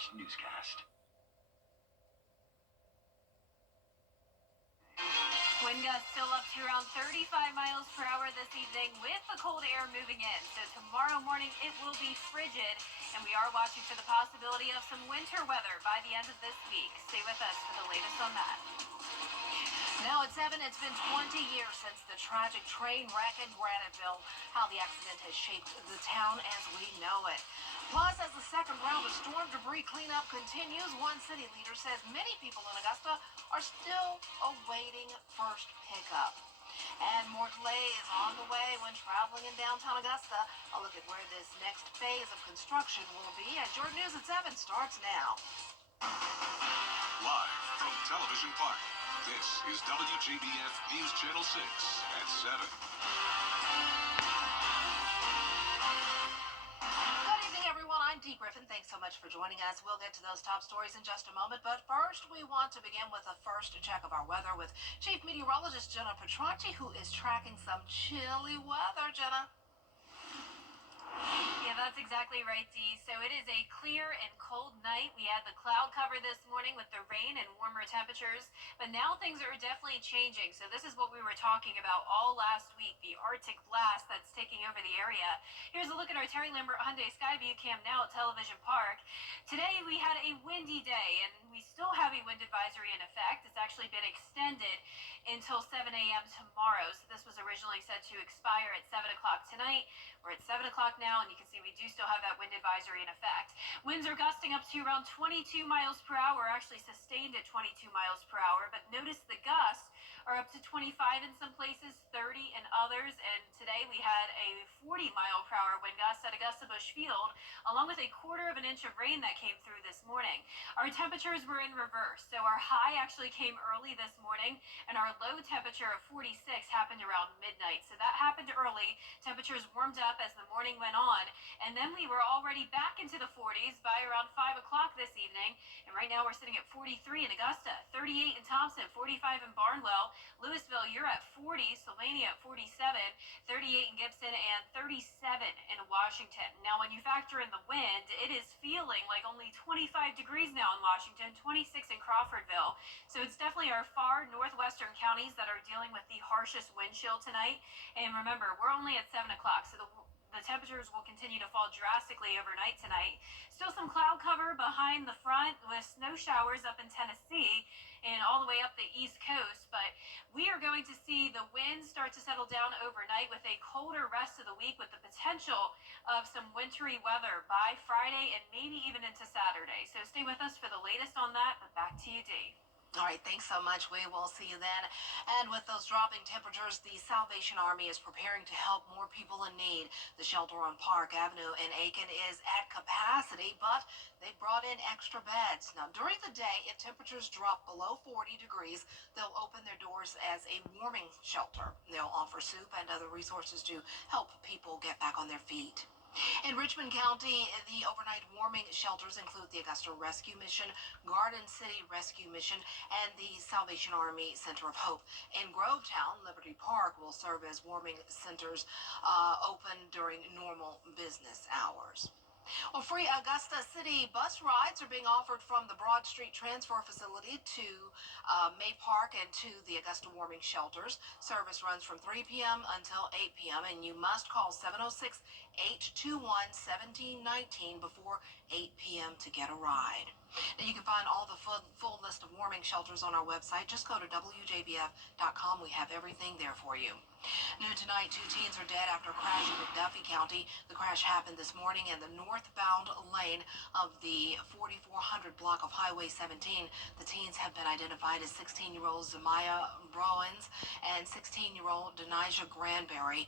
Watch newscast. Wind gusts still up to around 35 miles per hour this evening with the cold air moving in. So tomorrow morning it will be frigid, and we are watching for the possibility of some winter weather by the end of this week. Stay with us for the latest on that. Now at 7, it's been 20 years since the tragic train wreck in Graniteville. How the accident has shaped the town as we know it. Plus, as the second round of storm debris cleanup continues, one city leader says many people in Augusta are still awaiting first pickup. And more delay is on the way when traveling in downtown Augusta. A look at where this next phase of construction will be as your News at 7 starts now. Live from Television Park, this is WJBF News Channel 6 at 7. Good evening, everyone. I'm Dee Griffin. Thanks so much for joining us. We'll get to those top stories in just a moment. But first, we want to begin with a first check of our weather with Chief Meteorologist Jenna Petracci, who is tracking some chilly weather. Jenna? Yeah, that's exactly right, Dee. So it is a clear and cold night. We had the cloud cover this morning with the rain and warmer temperatures, but now things are definitely changing. So this is what we were talking about all last week, the Arctic blast that's taking over the area. Here's a look at our Terry Lambert Hyundai Skyview cam now at Television Park. Today we had a windy day, and we still have a wind advisory in effect. It's actually been extended until 7 a.m. tomorrow. So this was originally set to expire at 7 o'clock tonight. We're at 7 o'clock now, and you can see we do still have that wind advisory in effect. Winds are gusting up to around 22 miles per hour, actually sustained at 22 miles per hour, but notice the gusts are up to 25 in some places, 30 in others, and today we had a 40-mile-per-hour wind gust at Augusta Busch Field, along with a quarter of an inch of rain that came through this morning. Our temperatures were in reverse, so our high actually came early this morning, and our low temperature of 46 happened around midnight. So that happened early. Temperatures warmed up as the morning went on, and then we were already back into the 40s by around 5 o'clock this evening, and right now we're sitting at 43 in Augusta, 38 in Thompson, 45 in Barnwell, Louisville, you're at 40, Sylvania at 47, 38 in Gibson, and 37 in Washington. Now, when you factor in the wind, it is feeling like only 25 degrees now in Washington, 26 in Crawfordville. So it's definitely our far northwestern counties that are dealing with the harshest wind chill tonight. And remember, we're only at 7 o'clock, so the temperatures will continue to fall drastically overnight tonight. Still some cloud cover behind the front with snow showers up in Tennessee and all the way up the East Coast, but we are going to see the winds start to settle down overnight with a colder rest of the week with the potential of some wintry weather by Friday and maybe even into Saturday. So stay with us for the latest on that, but back to you, Dee. All right, thanks so much. We will see you then. And with those dropping temperatures, the Salvation Army is preparing to help more people in need. The shelter on Park Avenue in Aiken is at capacity, but they brought in extra beds. Now, during the day, if temperatures drop below 40 degrees, they'll open their doors as a warming shelter. They'll offer soup and other resources to help people get back on their feet. In Richmond County, the overnight warming shelters include the Augusta Rescue Mission, Garden City Rescue Mission, and the Salvation Army Center of Hope. In Grovetown, Liberty Park will serve as warming centers open during normal business hours. Well, free Augusta City bus rides are being offered from the Broad Street Transfer Facility to May Park and to the Augusta Warming Shelters. Service runs from 3 p.m. until 8 p.m. and you must call 706-821-1719 before 8 p.m. to get a ride. Now, you can find all the full list of warming shelters on our website. Just go to WJBF.com. We have everything there for you. New tonight, 2 teens are dead after a crash in McDuffie County. The crash happened this morning in the northbound lane of the 4400 block of Highway 17. The teens have been identified as 16-year-old Zamaya Browens and 16-year-old Denijah Granberry.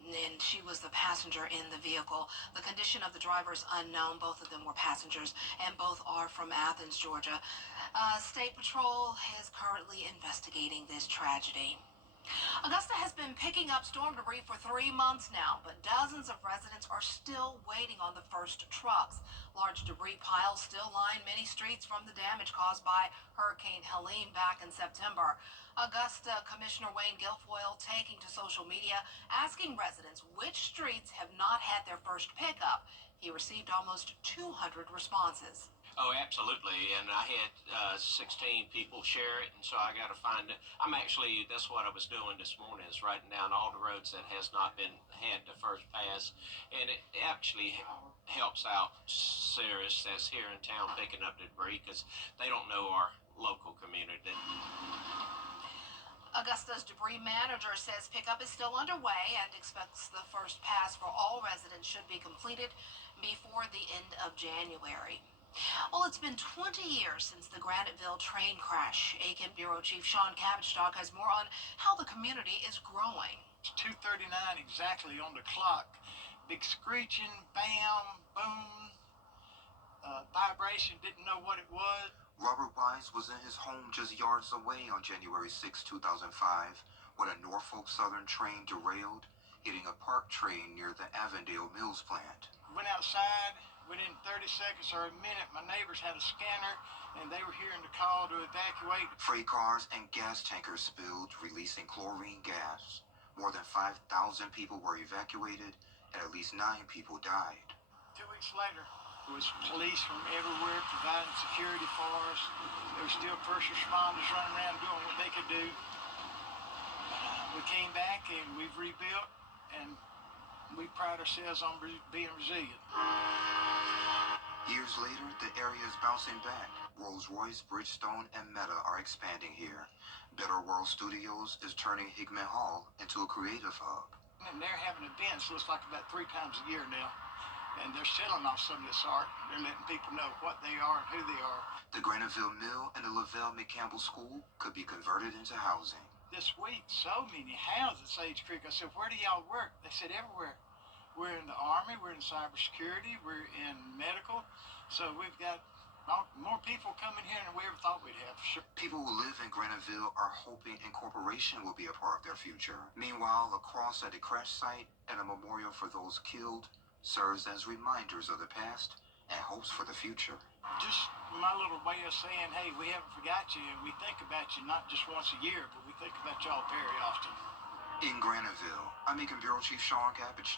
And she was the passenger in the vehicle. The condition of the driver is unknown. Both of them were passengers, and both are from Athens, Georgia. State Patrol is currently investigating this tragedy. Augusta has been picking up storm debris for 3 months now, but dozens of residents are still waiting on the first trucks. Large debris piles still line many streets from the damage caused by Hurricane Helene back in September. Augusta Commissioner Wayne Guilfoyle taking to social media, asking residents which streets have not had their first pickup. He received almost 200 responses. Oh, absolutely. And I had 16 people share it, and so I got to find it. That's what I was doing this morning, is writing down all the roads that has not been had the first pass, and it actually helps out Sarah's that's here in town picking up the debris because they don't know our local community. Augusta's debris manager says pickup is still underway and expects the first pass for all residents should be completed before the end of January. Well, it's been 20 years since the Graniteville train crash. Aiken Bureau Chief Sean Cabbage has more on how the community is growing. It's 2:39 exactly on the clock. Big screeching, bam, boom, vibration, didn't know what it was. Robert Wise was in his home just yards away on January 6, 2005, when a Norfolk Southern train derailed, hitting a parked train near the Avondale Mills plant. Went outside. Within 30 seconds or a minute, my neighbors had a scanner, and they were hearing the call to evacuate. Freight cars and gas tankers spilled, releasing chlorine gas. More than 5,000 people were evacuated, and at least 9 people died. 2 weeks later, there was police from everywhere providing security for us. There were still first responders running around doing what they could do. We came back and we've rebuilt, and we pride ourselves on being resilient. Years later, the area is bouncing back. Rolls-Royce, Bridgestone, and Meta are expanding here. Better World Studios is turning Hickman Hall into a creative hub. And they're having events, looks like about 3 times a year now. And they're selling off some of this art. They're letting people know what they are and who they are. The Graniteville Mill and the Lavelle McCampbell School could be converted into housing. This week, so many houses at Sage Creek. I said, where do y'all work? They said, everywhere. We're in the Army, we're in cybersecurity, we're in medical. So we've got more people coming here than we ever thought we'd have, for sure. People who live in Graniteville are hoping incorporation will be a part of their future. Meanwhile, a cross at the crash site and a memorial for those killed serves as reminders of the past and hopes for the future. Just my little way of saying, hey, we haven't forgot you, and we think about you not just once a year, but we think about y'all very often. In Graniteville, I'm Aiken Bureau Chief Sean Cabbage,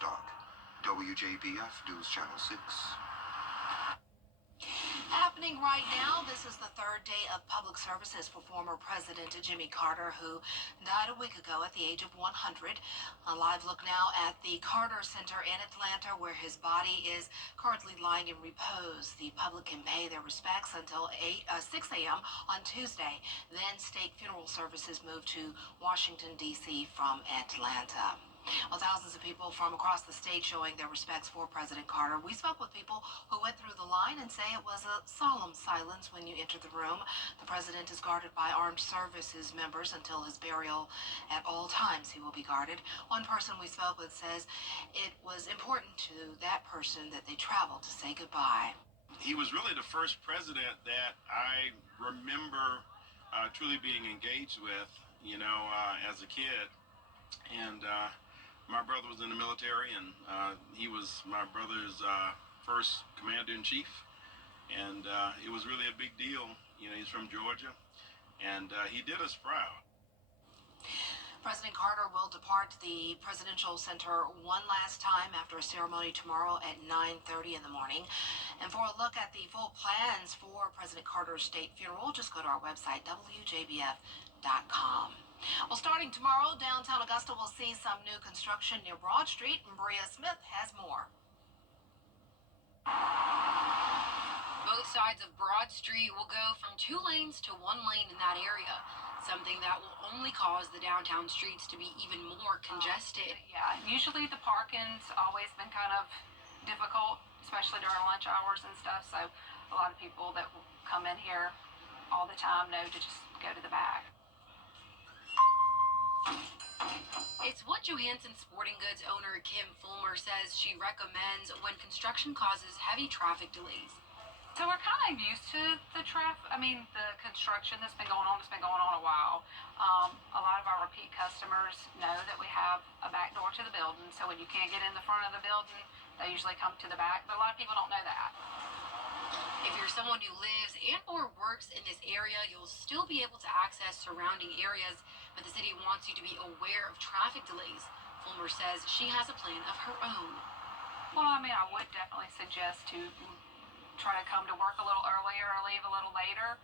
WJBF News Channel 6. Happening right now, this is the 3rd day of public services for former President Jimmy Carter, who died a week ago at the age of 100. A live look now at the Carter Center in Atlanta, where his body is currently lying in repose. The public can pay their respects until 6 a.m. on Tuesday. Then state funeral services move to Washington, D.C. from Atlanta. Well, thousands of people from across the state showing their respects for President Carter. We spoke with people who went through the line and say it was a solemn silence when you enter the room. The president is guarded by armed services members until his burial. At all times, he will be guarded. One person we spoke with says it was important to that person that they traveled to say goodbye. He was really the first president that I remember truly being engaged with, as a kid. And my brother was in the military, and he was my brother's first commander-in-chief. And it was really a big deal. He's from Georgia, and he did us proud. President Carter will depart the Presidential Center one last time after a ceremony tomorrow at 9:30 in the morning. And for a look at the full plans for President Carter's state funeral, just go to our website, WJBF.com. Well, starting tomorrow, downtown Augusta will see some new construction near Broad Street, and Maria Smith has more. Both sides of Broad Street will go from 2 lanes to 1 lane in that area, something that will only cause the downtown streets to be even more congested. Yeah, usually the parking's always been kind of difficult, especially during lunch hours and stuff, so a lot of people that come in here all the time know to just go to the back. It's what Johansson Sporting Goods owner Kim Fulmer says she recommends when construction causes heavy traffic delays. So we're kind of used to the the construction that's been going on. It's been going on a while. A lot of our repeat customers know that we have a back door to the building, so when you can't get in the front of the building, they usually come to the back, but a lot of people don't know that. If you're someone who lives and or works in this area, you'll still be able to access surrounding areas, but the city wants you to be aware of traffic delays. Fulmer says she has a plan of her own. Well, I mean, I would definitely suggest to try to come to work a little earlier or leave a little later.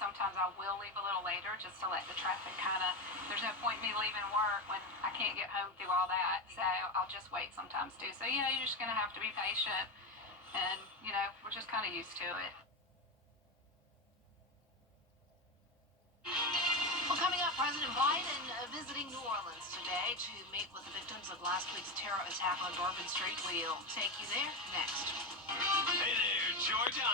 Sometimes I will leave a little later just to let the traffic kind of, there's no point in me leaving work when I can't get home through all that. So I'll just wait sometimes too. So, you're just going to have to be patient. And, we're just kind of used to it. Well, coming up, President Biden visiting New Orleans today to meet with the victims of last week's terror attack on Bourbon Street. We'll take you there next. Hey there, Georgia.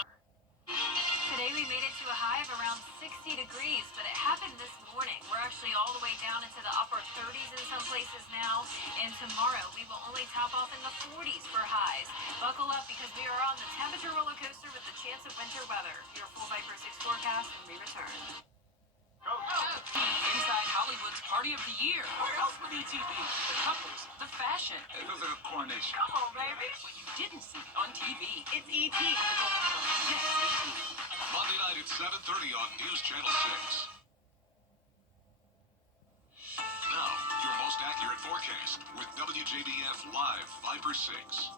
Today we made it to a high of around 60 degrees, but it happened this morning. We're actually all the way down into the upper 30s in some places now, and tomorrow we will only top off in the 40s for highs. Buckle up because we are on the temperature roller coaster with the chance of winter weather. Your full Viper 6 forecast when we return. Inside Hollywood's Party of the Year. Where else would ET be? The couples, the fashion. It feels like a coronation. Come on, baby. What you didn't see on TV. It's E.T. Yes, ET. Monday night at 7:30 on News Channel 6. Now, your most accurate forecast with WJBF Live Viper 6.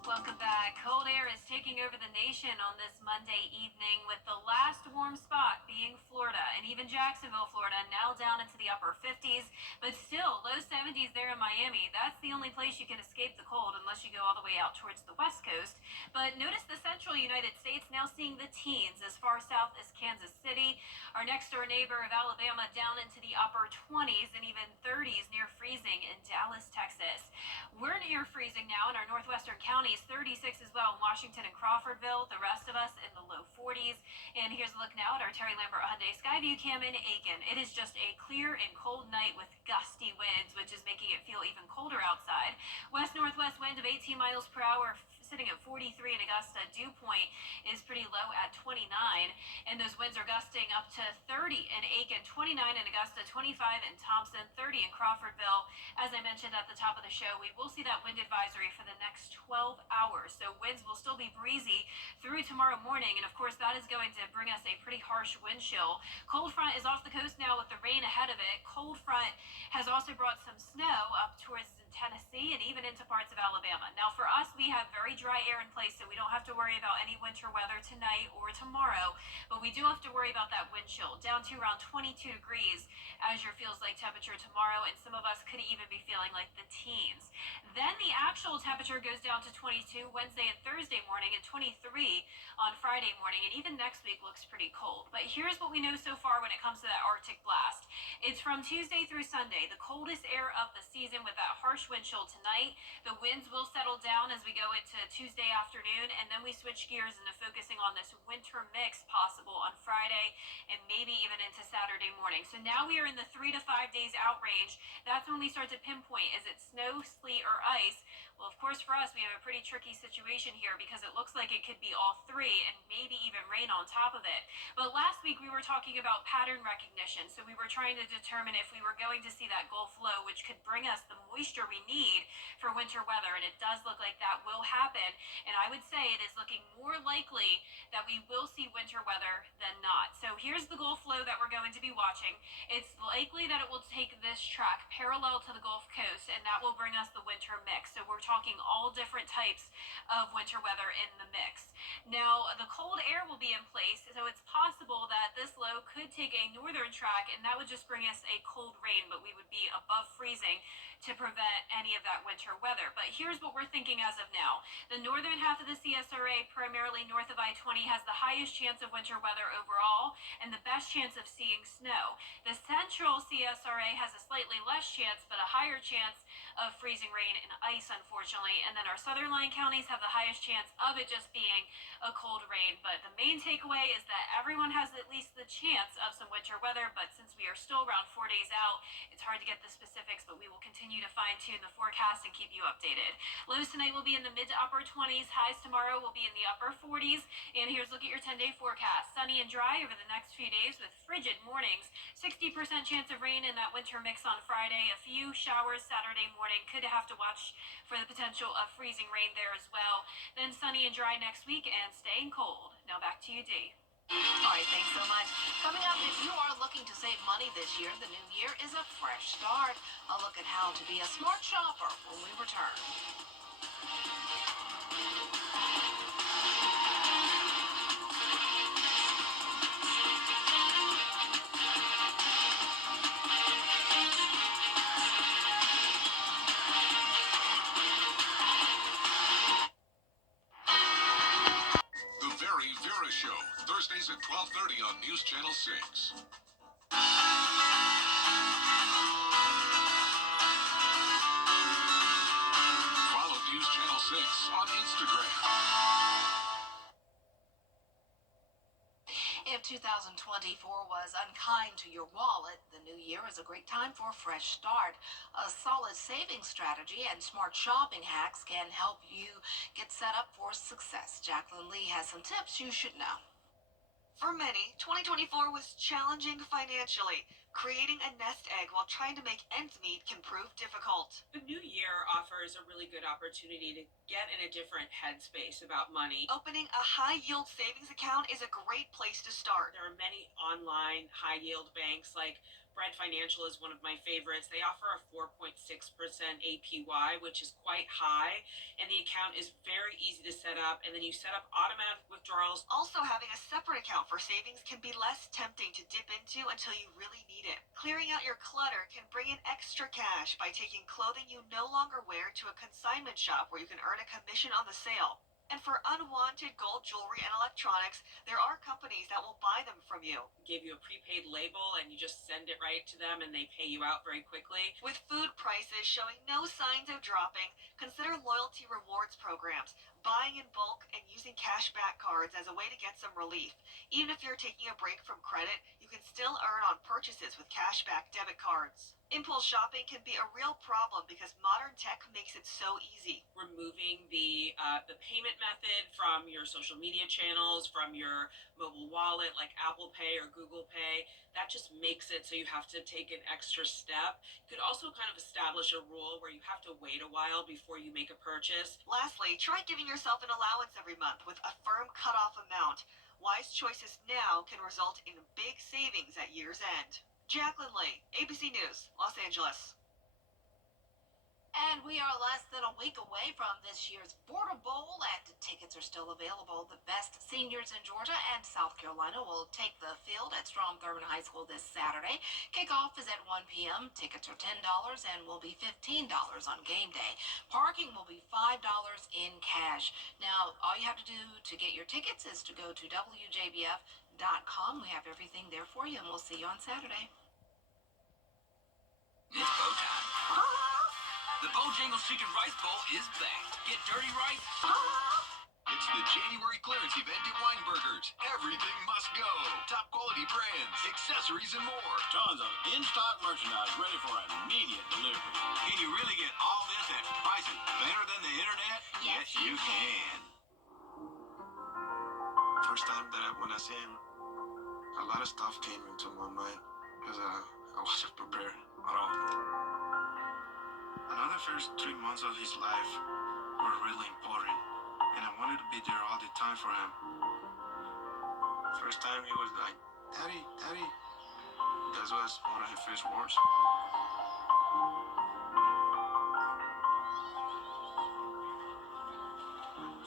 Welcome back. Cold air is taking over the nation on this Monday evening, with the last warm spot being Florida, and even Jacksonville, Florida, now down into the upper 50s, but still low 70s there in Miami. That's the only place you can escape the cold unless you go all the way out towards the West Coast. But notice the central United States now seeing the teens as far south as Kansas City. Our next door neighbor of Alabama down into the upper 20s and even 30s near freezing in Dallas, Texas. We're near freezing now in our northwestern counties, 36 as well in Washington and Crawfordville. The rest of us in the low 40s. And here's a look now at our Terry Lambert Hyundai Skyview cam in Aiken. It is just a clear and cold night with gusty winds, which is making it feel even colder outside. West-northwest wind of 18 miles per hour, sitting at 43 in Augusta. Dew point is pretty low at 29, and those winds are gusting up to 30 in Aiken, 29 in Augusta, 25 in Thompson, 30 in Crawfordville. As I mentioned at the top of the show, we will see that wind advisory for the next 12 hours, so winds will still be breezy through tomorrow morning, and of course that is going to bring us a pretty harsh wind chill. Cold front is off the coast now with the rain ahead of it. Cold front has also brought some snow up towards Tennessee and even into parts of Alabama. Now for us, we have very dry air in place, so we don't have to worry about any winter weather tonight or tomorrow, but we do have to worry about that wind chill down to around 22 degrees as your feels like temperature tomorrow, and some of us could even be feeling like the teens. Then the actual temperature goes down to 22 Wednesday and Thursday morning and 23 on Friday morning, and even next week looks pretty cold. But here's what we know so far when it comes to that Arctic blast. It's from Tuesday through Sunday, the coldest air of the season with that harsh wind chill tonight. The winds will settle down as we go into Tuesday afternoon, and then we switch gears into focusing on this winter mix possible on Friday and maybe even into Saturday morning. So now we are in the 3 to 5 days out range. That's when we start to pinpoint, is it snow, sleet, or ice? Well, of course, for us, we have a pretty tricky situation here because it looks like it could be all three and maybe even rain on top of it. But last week we were talking about pattern recognition, so we were trying to determine if we were going to see that Gulf low, which could bring us the moisture we need for winter weather, and it does look like that will happen. And I would say it is looking more likely that we will see winter weather than not. So here's the Gulf low that we're going to be watching. It's likely that it will take this track parallel to the Gulf Coast, and that will bring us the winter mix. So we're talking all different types of winter weather in the mix. Now, the cold air will be in place, so it's possible that this low could take a northern track, and that would just bring us a cold rain, but we would be above freezing to prevent any of that winter weather. But here's what we're thinking as of now. The northern half of the CSRA, primarily north of I-20, has the highest chance of winter weather overall and the best chance of seeing snow. The central CSRA has a slightly less chance, but a higher chance of freezing rain and ice, unfortunately. And then our southern line counties have the highest chance of it just being a cold rain. But the main takeaway is that everyone has at least the chance of some winter weather, but since we are still around 4 days out, it's hard to get the specifics, but we will continue to fine-tune the forecast and keep you updated. Lows tonight will be in the mid to upper 20s. Highs tomorrow will be in the upper 40s. And here's a look at your 10-day forecast. Sunny and dry over the next few days with frigid mornings. 60% chance of rain in that winter mix on Friday. A few showers Saturday morning. Could have to watch for the potential of freezing rain there as well. Then sunny and dry next week and staying cold. Now back to you, Dee. All right, thanks so much. Coming up, if you are looking to save money this year, the new year is a fresh start. A look at how to be a smart shopper when we return. Morris Show, Thursdays at 12:30 on News Channel 6. Follow News Channel 6 on Instagram. If 2024 was unkind to your wallet, the new year is a great time for a fresh start. A solid saving strategy and smart shopping hacks can help you get set up for success. Jacqueline Lee has some tips you should know. For many, 2024 was challenging financially. Creating a nest egg while trying to make ends meet can prove difficult. The new year offers a really good opportunity to get in a different headspace about money. Opening a high-yield savings account is a great place to start. There are many online high-yield banks, like Bread Financial is one of my favorites. They offer a 4.6% APY, which is quite high, and the account is very easy to set up, and then you set up automatic withdrawals. Also, having a separate account for savings can be less tempting to dip into until you really need it. Clearing out your clutter can bring in extra cash by taking clothing you no longer wear to a consignment shop where you can earn a commission on the sale. And for unwanted gold jewelry and electronics, there are companies that will buy them from you. Give you a prepaid label and you just send it right to them and they pay you out very quickly. With food prices showing no signs of dropping, consider loyalty rewards programs, buying in bulk and using cashback cards as a way to get some relief. Even if you're taking a break from credit, you can still earn on purchases with cashback debit cards. Impulse shopping can be a real problem because modern tech makes it so easy. Removing the payment method from your social media channels, from your mobile wallet like Apple Pay or Google Pay, that just makes it so you have to take an extra step. You could also kind of establish a rule where you have to wait a while before you make a purchase. Lastly, try giving yourself an allowance every month with a firm cutoff amount. Wise choices now can result in big savings at year's end. Jacqueline Lee, ABC News, Los Angeles. And we are less than a week away from this year's Border Bowl, and tickets are still available. The best seniors in Georgia and South Carolina will take the field at Strom Thurmond High School this Saturday. Kickoff is at 1 p.m. Tickets are $10 and will be $15 on game day. Parking will be $5 in cash. Now, all you have to do to get your tickets is to go to WJBF.com. We have everything there for you, and we'll see you on Saturday. It's bow time. The Bojangles Chicken Rice Bowl is back. Get dirty rice. It's the January clearance event at Weinberger's. Everything must go. Top quality brands, accessories, and more. Tons of in-stock merchandise ready for immediate delivery. Can you really get all this at prices better than the internet? Yes, you can. First time that when I seen him, a lot of stuff came into my mind because I wasn't prepared at all. I know the first 3 months of his life were really important, and I wanted to be there all the time for him. First time he was like, "Daddy, Daddy." That was one of his first words.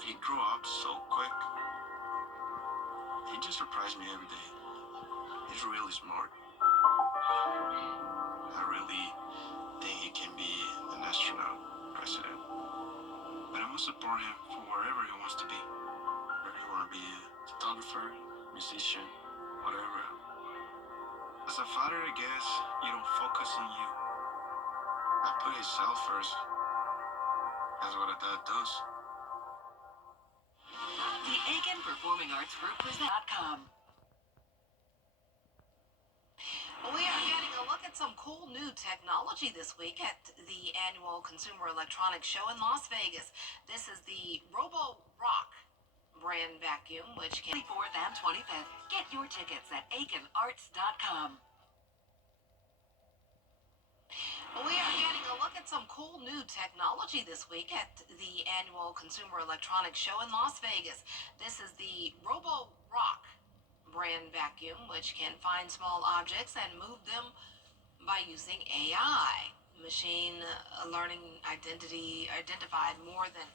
He grew up so quick. He just surprised me every day. He's really smart. I really think he can be an astronaut, president. But I'm gonna support him for wherever he wants to be. Whether he wanna be a photographer, musician, whatever. As a father, I guess you don't focus on you. I put himself first. That's what a dad does. The Aiken Performing Arts Group presents.com. We are getting a look at some cool new technology this week at the annual Consumer Electronics Show in Las Vegas. This is the Robo Rock brand vacuum, which can 24th and 25th. Get your tickets at aikenarts.com. We are getting a look at some cool new technology this week at the annual Consumer Electronics Show in Las Vegas. This is the Robo Rock brand vacuum, which can find small objects and move them by using AI. Machine learning identified more than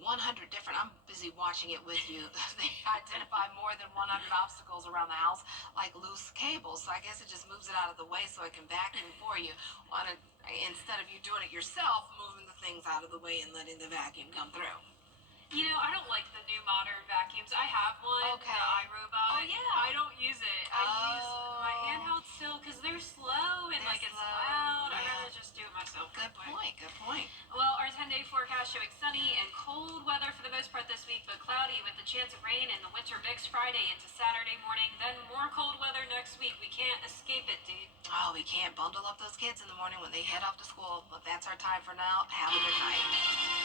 100 different, I'm busy watching it with you. They identify more than 100 obstacles around the house, like loose cables. So I guess it just moves it out of the way so it can vacuum for you. Instead of you doing it yourself, moving the things out of the way and letting the vacuum come through. You know, I don't like the new modern vacuums. I have one. Okay. So Good point. Good point. Well, our 10-day forecast showing sunny and cold weather for the most part this week, but cloudy with the chance of rain in the winter mix Friday into Saturday morning. Then more cold weather next week. We can't escape it, dude. Oh, we can't bundle up those kids in the morning when they head off to school. But that's our time for now. Have a good night.